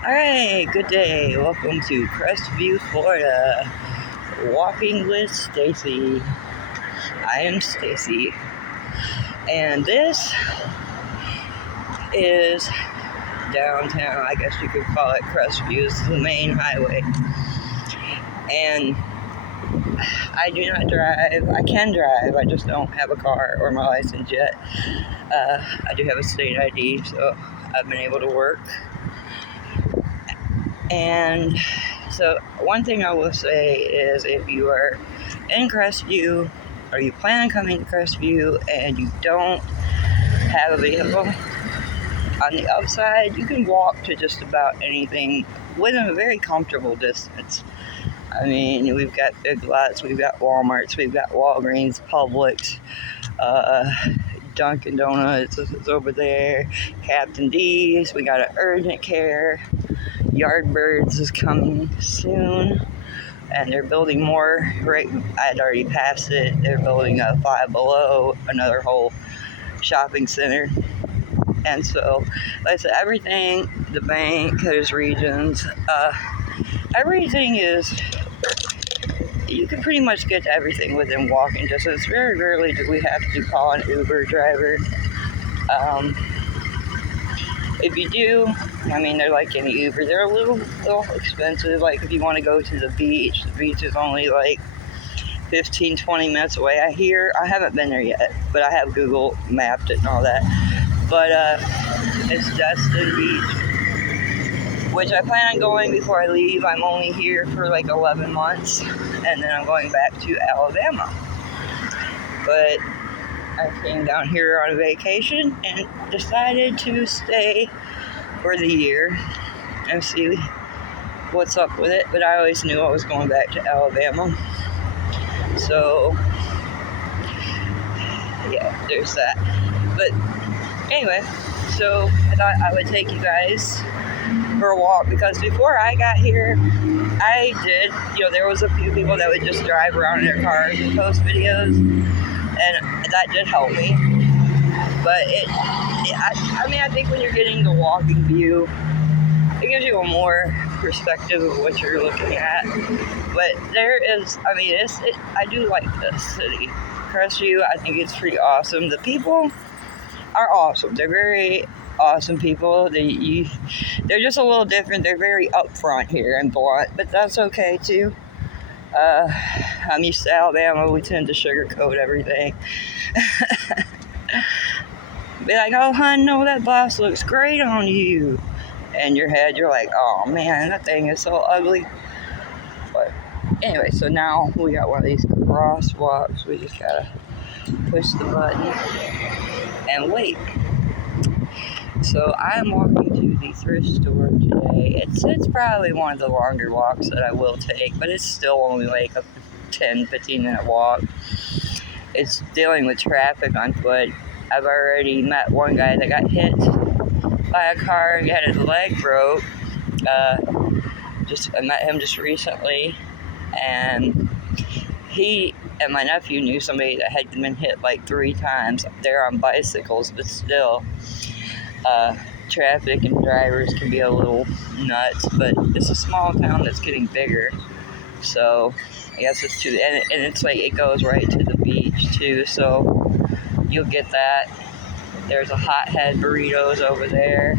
Alright, good day. Welcome to Crestview, Florida. Walking with Stacey. I am Stacey. And this is downtown. I guess you could call it Crestview. It's the main highway. And I do not drive. I can drive. I just don't have a car or my license yet. I do have a state ID, so I've been able to work. And so one thing I will say is if you are in Crestview or you plan on coming to Crestview and you don't have a vehicle, on the upside you can walk to just about anything within a very comfortable distance. I mean, we've got Big Lots, we've got Walmarts, we've got Walgreens, Publix, Dunkin' Donuts is over there, Captain D's, we got an urgent care. Yardbirds is coming soon, and they're building more. Right, I'd already passed it. They're building a Five Below, another whole shopping center. And so, like I said, everything, the bank, there's regions, everything is, you can pretty much get to everything within walking distance. Very rarely do we have to call an Uber driver. If you do, I mean, they're like any Uber. They're a little expensive. Like, if you want to go to the beach is only like 15, 20 minutes away. I haven't been there yet, but I have Google mapped it and all that. But it's Destin Beach, which I plan on going before I leave. I'm only here for like 11 months, and then I'm going back to Alabama. But I came down here on a vacation and decided to stay for the year and see what's up with it. But I always knew I was going back to Alabama. So, yeah, there's that. But anyway, so I thought I would take you guys for a walk, because before I got here, I did, there was a few people that would just drive around in their cars and post videos. And that did help me. But I think when you're getting the walking view, it gives you a more perspective of what you're looking at. But there is, I do like this city. Crestview, I think it's pretty awesome. The people are awesome. They're very awesome people. They're just a little different. They're very upfront here and blunt, but that's okay too. I'm used to Alabama. We tend to sugarcoat everything. Be like, oh, hun, no, that blouse looks great on you. In your head, you're like, oh, man, that thing is so ugly. But anyway, so now we got one of these crosswalks. We just gotta push the button and wait. So I'm walking to the thrift store today. It's probably one of the longer walks that I will take, but it's still only like a 10, 15-minute walk. It's dealing with traffic on foot. I've already met one guy that got hit by a car. He had his leg broke. I met him just recently, and he and my nephew knew somebody that had been hit like 3 times. They're on bicycles, but still. Traffic and drivers can be a little nuts, but it's a small town that's getting bigger, so I guess it's too, and it's like it goes right to the beach too, so you'll get that. There's a Hothead Burritos over there.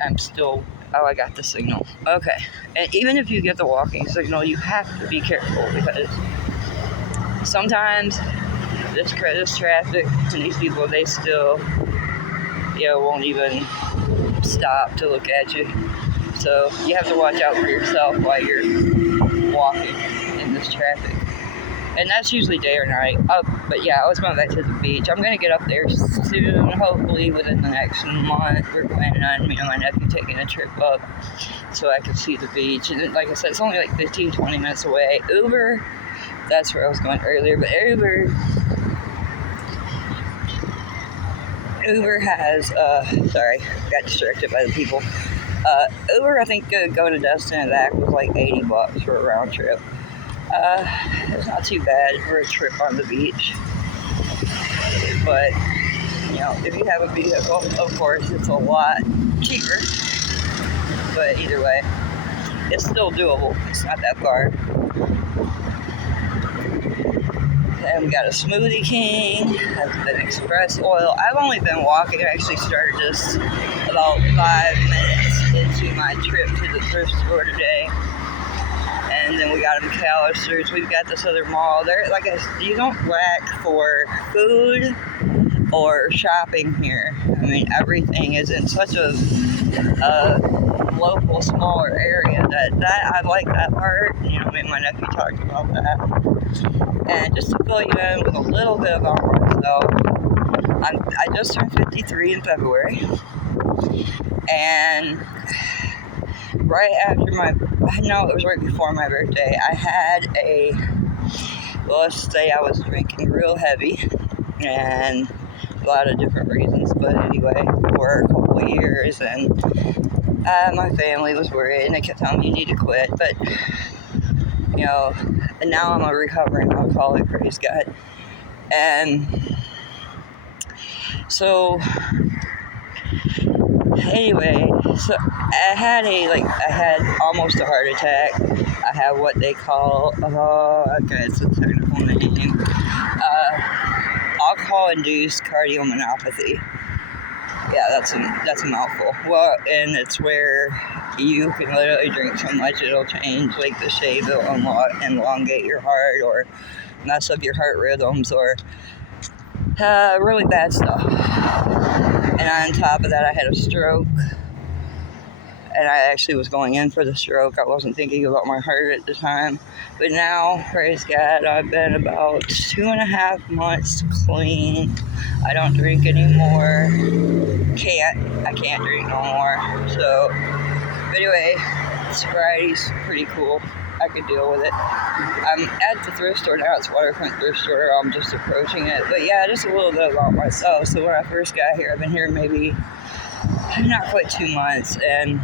I got the signal. Okay, and even if you get the walking signal, you have to be careful, because sometimes this traffic and these people, they still won't even stop to look at you. So you have to watch out for yourself while you're walking in this traffic. And that's usually day or night. But yeah, I was going back to the beach. I'm going to get up there soon, hopefully within the next month. We're planning on, my nephew taking a trip up so I can see the beach. And like I said, it's only like 15, 20 minutes away. Uber, that's where I was going earlier, but Uber has, sorry, got distracted by the people. Uber, I think, going to Destin and back was like $80 for a round trip. It's not too bad for a trip on the beach. But, if you have a vehicle, of course, it's a lot cheaper. but either way, it's still doable. It's not that far. And we got a Smoothie King, an Express Oil. I've only been walking. I actually started this about 5 minutes into my trip to the thrift store today. And then we got McAllister's. We've got this other mall. There, you don't lack for food or shopping here. I mean, everything is in such a local, smaller area that I like that part. You know, me and my nephew talked about that. And just to fill you in with a little bit about myself, I just turned 53 in February, and right after it was right before my birthday, I had let's say I was drinking real heavy, and a lot of different reasons, but anyway, for a couple of years, and my family was worried, and they kept telling me you need to quit, but, you know, and now I'm a recovering alcoholic, praise God. And so anyway, so I had almost a heart attack. I have what they call, it's a technical name, alcohol-induced cardiomyopathy. Yeah, that's a mouthful. Well, and it's where you can literally drink so much it'll change like the shape, it'll elongate your heart or mess up your heart rhythms or really bad stuff. And on top of that, I had a stroke, and I actually was going in for the stroke. I wasn't thinking about my heart at the time, but now, praise God, I've been about 2.5 months clean. I don't drink anymore. I can't drink no more. So, but anyway, sobriety's pretty cool. I could deal with it. I'm at the thrift store now. It's Waterfront Thrift Store. I'm just approaching it. But yeah, just a little bit about myself. So when I first got here, I've been here maybe not quite 2 months, and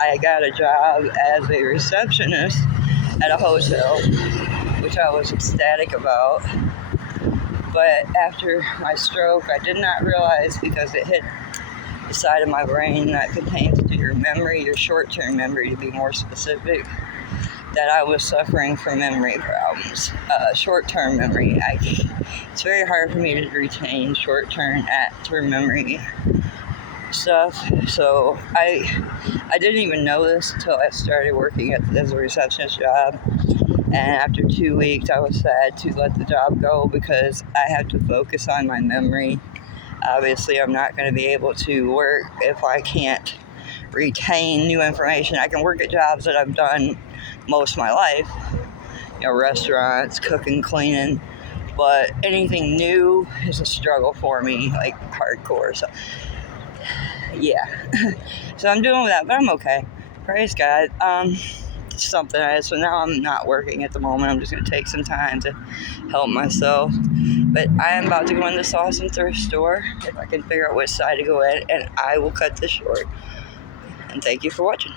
I got a job as a receptionist at a hotel, which I was ecstatic about. But after my stroke, I did not realize, because it hit the side of my brain that contains your memory, your short-term memory to be more specific, that I was suffering from memory problems. Short-term memory. It's very hard for me to retain short-term memory stuff. So I didn't even know this until I started working as a receptionist job. And after 2 weeks, I was sad to let the job go because I had to focus on my memory. Obviously, I'm not going to be able to work if I can't retain new information. I can work at jobs that I've done most of my life, restaurants, cooking, cleaning, but anything new is a struggle for me, like hardcore. So, yeah. So I'm doing that, but I'm okay. Praise God. So now I'm not working at the moment. I'm just going to take some time to help myself. But I am about to go in this awesome thrift store if I can figure out which side to go in, and I will cut this short. And thank you for watching.